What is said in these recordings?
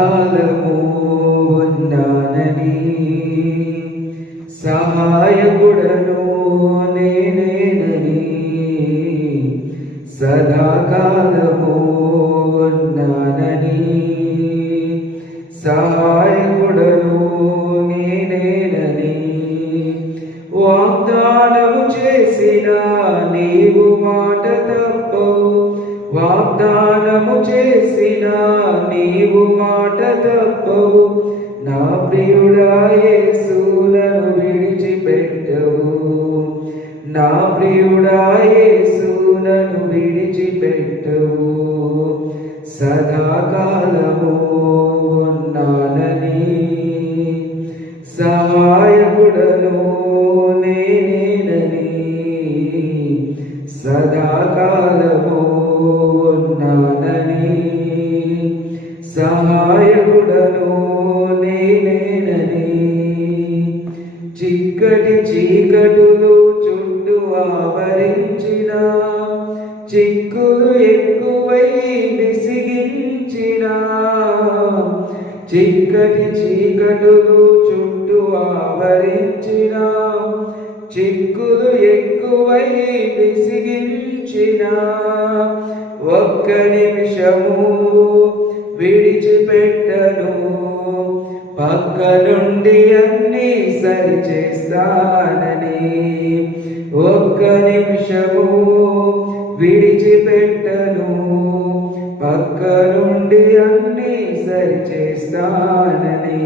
సదాకాలము ఉన్నానని సహాయకుడను నేనేనని సదాకాలము ఉన్నానని సహాయకుడను నేనేనని వాగ్దానము చేసిన నీవు మాట తప్పవు వాగ్దానము చేసిన నీవు మాట తప్పవు నా ప్రియుడా యేసులను విడిచిపెట్టవు నా ప్రియుడా యేసులను విడిచిపెట్టవు సదాకాలము ఉన్నానని సహాయకుడను నేనేనని సదాకాలము ఉన్నానని సహాయకుడను నేనేనని చిక్కటి చీకటులు చుట్టూ ఆవరించిన చిక్కులు ఎక్కువై విసిగించిన చిక్కటి చీకటులు చుట్టూ ఆవరించిన చిక్కులు ఎక్కువై విసిగించిన ఒక్క నిమిషము విడిచిపెట్టను పక్క నుండి అన్నీ సరిచేస్తానని ఒక్క నిమిషము విడిచిపెట్టను పక్క నుండి అన్నీ సరిచేస్తానని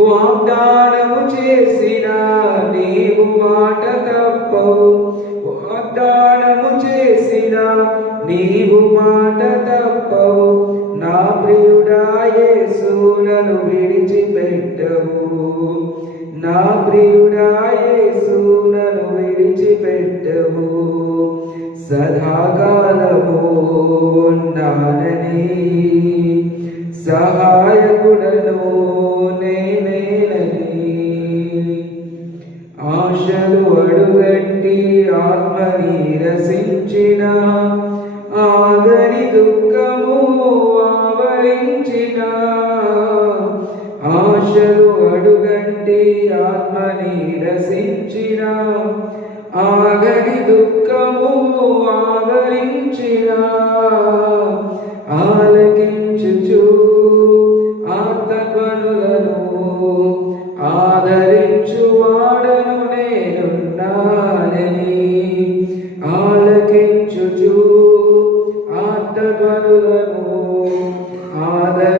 వాగ్దానము చేసిన నీవు మాట తప్పవు వాగ్దానము చేసిన నీవు మాట తప్పవు నా ప్రియుడా యేసులను విడిచిపెట్టవు నా ప్రియుడా యేసులను విడిచిపెట్టవు సదాకాలము ఉన్నానని సహాయకుడను నేనేనని ఆశలు అడుగంటి ఆత్మ నీరసించిన ఆగని దుఃఖము ఆవరించిన ఆశలు అడుగంటి ఆత్మ నీరసించిన ఆగని దుఃఖము ఆవరించిన